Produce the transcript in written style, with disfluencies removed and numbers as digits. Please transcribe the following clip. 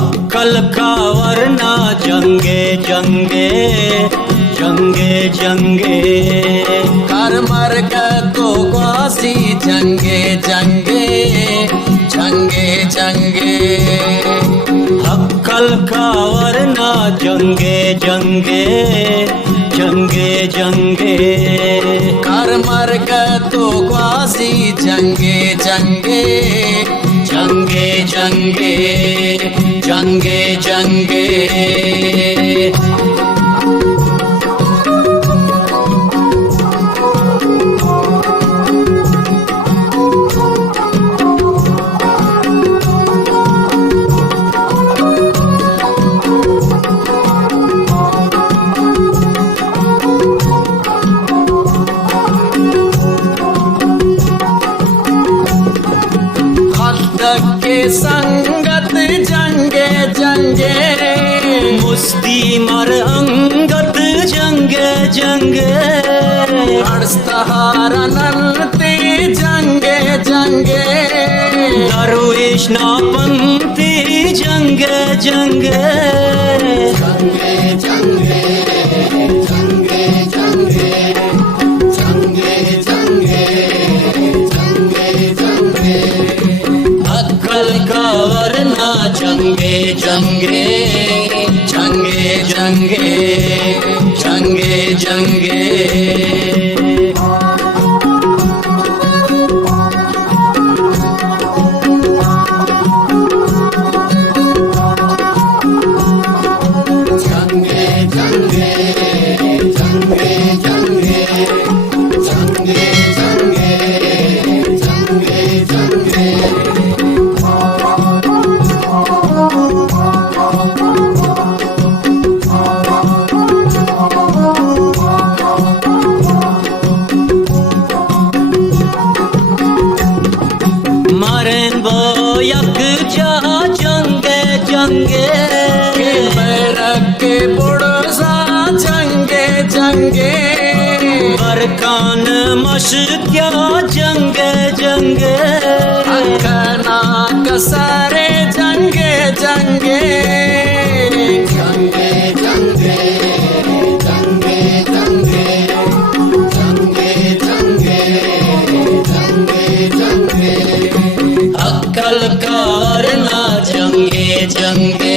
अक्कल का वरना जंगे जंगे जंगे जंगे कर मर्ग तो क्वासी जंगे जंगे जंगे जंगे अक्कल का वरना जंगे जंगे जंगे जंगे कर मर्ग तो क्वासी जंगे जंगे जंगे जंगे जंगे जंगे के संगत जंगे जंगे मुस्ती मर अंगत जंगे जंगे हर्षहारनंती जंगे जंगे दरवेश नापंथी जंगे जंगे जंगे जंगे जंगे जंगे जंगे जंगे जंगे जंगे अक्कल का वरना जंगे जंगे जंगे जंगे जंगे जंगे मारें वो यक जा जंगे जंगे के बैरक के बुड़सा जंगे जंगे बरकान मश क्या जंगे जंगे अखना कसरे जंगे जंगे जंगे जंगे जंगे जंगे जंगे जंगे जंगे जंगे अक्कल का वरना जंगे जंगे